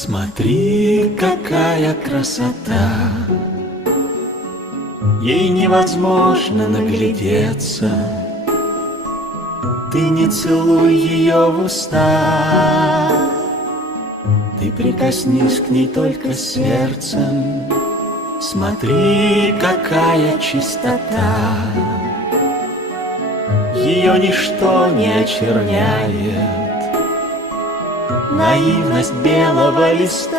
Смотри, какая красота, ей невозможно наглядеться. Ты не целуй ее в уста, ты прикоснись к ней только сердцем. Смотри, какая чистота, ее ничто не очерняет. Наивность белого листа